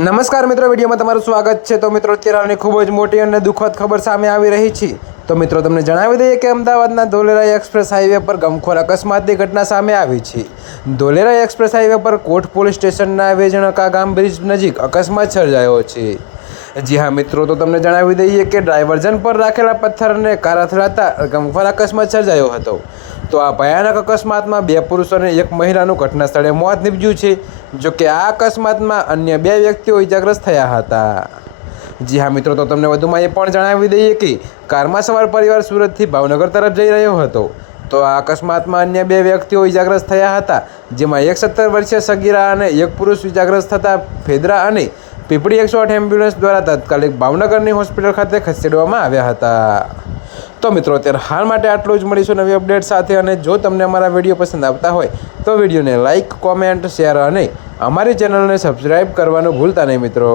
નમસ્કાર મિત્રો, વિડીયોમાં તમારું સ્વાગત છે। તો મિત્રો, અત્યારે હાલની ખૂબ જ મોટી અને દુઃખદ ખબર સામે આવી રહી છે। તો મિત્રો, તમને જણાવી દઈએ કે અમદાવાદના ધોલેરા એક્સપ્રેસ હાઈવે પર ગમખોર અકસ્માતની ઘટના સામે આવી છે। ધોલેરા એક્સપ્રેસ હાઈવે પર કોટ પોલીસ સ્ટેશનના વેજણકા ગામ બ્રિજ નજીક અકસ્માત સર્જાયો છે। જી હા મિત્રો, તો તમને જણાવી દઈએ કે ડ્રાઇવર્જન પર રાખેલા પથ્થરને કાર અથડાતા ગમખોર અકસ્માત સર્જાયો હતો। તો આ ભયાનક અકસ્માતમાં 2 પુરુષ અને 1 મહિલાનું ઘટના સ્થળે મોત નીપજ્યું છે। જો કે આ અકસ્માતમાં અન્ય 2 વ્યક્તિઓ ઇજાગ્રસ્ત થયા હતા। જી હા મિત્રો, તો તમને વધુમાં એ પણ જણાવી દઈએ કે કારમાં સવાર પરિવાર સુરતથી ભાવનગર તરફ જઈ રહ્યો હતો। તો આ અકસ્માતમાં અન્ય 2 વ્યક્તિઓ ઇજાગ્રસ્ત થયા હતા, જેમાં એક 17 વર્ષીય સગીરા અને 1 પુરુષ ઇજાગ્રસ્ત થતાં ફેદરા અને પીપળી 108 એમ્બ્યુલન્સ દ્વારા તાત્કાલિક ભાવનગરની હોસ્પિટલ ખાતે ખસેડવામાં આવ્યા હતા। તો મિત્રો, અત્યારે હાલ માટે આટલું જ। મળીશું નવી અપડેટ સાથે। અને જો તમને અમારા વિડીયો પસંદ આવતા હોય તો વિડીયોને લાઇક, કોમેન્ટ, શેર અને અમારી ચેનલને સબસ્ક્રાઈબ કરવાનું ભૂલતા નહીં મિત્રો।